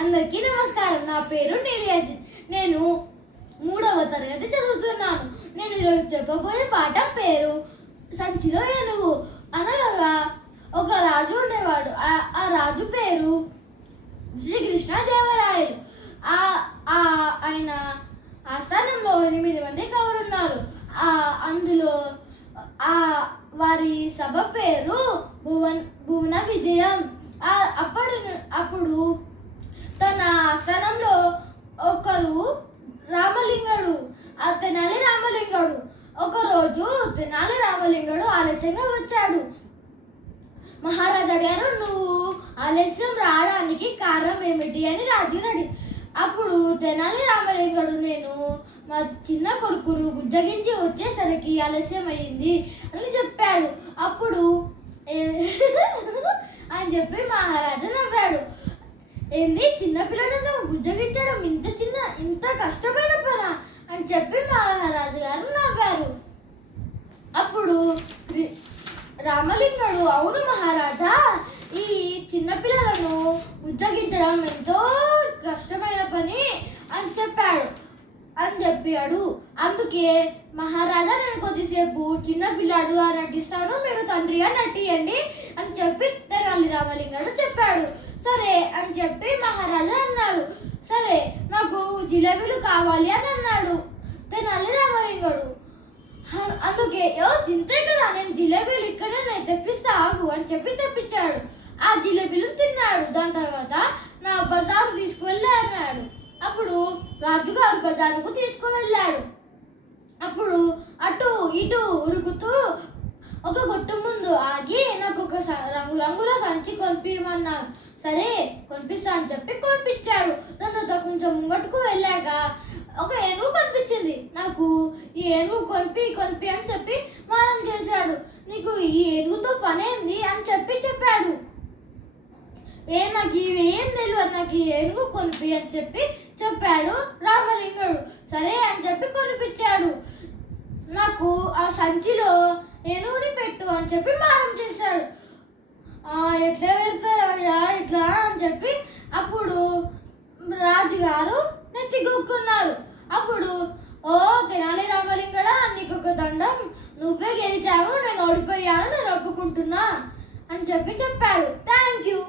అందరికీ నమస్కారం. నా పేరు నీలియాజిత్. నేను 3వ తరగతి చదువుతున్నాను. నేను ఈరోజు చెప్పబోయే పాఠం పేరు సంచిలో ఏనుగు. అనగా ఒక రాజు ఉండేవాడు. ఆ రాజు పేరు శ్రీకృష్ణదేవరాయలు. ఆయన ఆస్థానంలో 8 మంది కవులు ఉన్నారు. అందులో వారి సభ పేరు భువన విజయం. అప్పుడు తన ఆస్థానంలో ఒకరు రామలింగడు, తెనాలి రామలింగడు. ఒకరోజు తెనాలి రామలింగడు ఆలస్యంగా వచ్చాడు. మహారాజు అడిగారు, నువ్వు ఆలస్యం రావడానికి కారణం ఏమిటి అని రాజుని అడిగి. అప్పుడు తెనాలి రామలింగడు, నేను మా చిన్న కొడుకును బుజ్జగించి వచ్చేసరికి ఆలస్యం అయింది అని చెప్పాడు. అప్పుడు అని చెప్పి మహారాజు నవ్వాడు. ఏంది, చిన్నపిల్లలను బుజ్జగించడం ఇంత కష్టమైన పనా అని చెప్పి మహారాజు గారు నవ్వారు. అప్పుడు రామలింగడు, అవును మహారాజా, ఈ చిన్నపిల్లలను బుజ్జగించడం ఎంతో కష్టమైన పని అని చెప్పాడు. అందుకే మహారాజా, నేను కొద్దిసేపు చిన్నపిల్లాడుగా నటిస్తాను, మీరు తండ్రిగా నటియండి అని చెప్పి తెనాలి రామలింగడు చెప్పాడు. సరే అని చెప్పి మహారాజా అన్నాడు. సరే, నాకు జిలేబీలు కావాలి అని అన్నాడు తెనాలి రామలింగడు. అందుకే ఇంతే కదా, నేను జిలేబీలు ఇక్కడే నేను తెప్పిస్తా ఆగు అని చెప్పి తెప్పించాడు. ఆ జిలేబీలు తిన్నాడు. దాని తర్వాత నా బజారు తీసుకువెళ్ళి అన్నాడు. అప్పుడు రాజుగారు బజారుకు తీసుకువెళ్ళాడు. అప్పుడు అటు ఇటు ఉరుకుతూ ఒక కొట్టు ముందు ఆగి, నాకు ఒక రంగురంగుల సంచి కొనిపించమన్నాడు. సరే కొనిపిస్తా అని చెప్పి కొనిపించాడు. దాని తర్వాత కొంచెం ముంగట్టుకు వెళ్ళాక ఒక ఏనుగు కనిపించింది. నాకు ఈ ఏనుగు కొనిపి అని చెప్పి మారం చేశాడు. నీకు ఈ ఏనుగుతో పనేంది అని చెప్పాడు. నాకు ఇవేం తెలియదు, నాకు ఈ ఏనుగు కొనిపి అని చెప్పాడు రామలింగడు. సరే అని చెప్పి కొనిపించాడు. నాకు ఆ సంచిలో ఏనుగుని పెట్టు అని చెప్పి మారం చేశాడు. ఎట్లా పెడతారా ఇట్లా అని చెప్పి అప్పుడు రాజుగారు నెత్తిగొక్కున్నారు. అప్పుడు, ఓ తెనాలి రామలింగడా, నీకు ఒక దండం, నువ్వే గెలిచావు, నేను ఓడిపోయాను, నేను ఒప్పుకుంటున్నా అని చెప్పాడు. Thank you.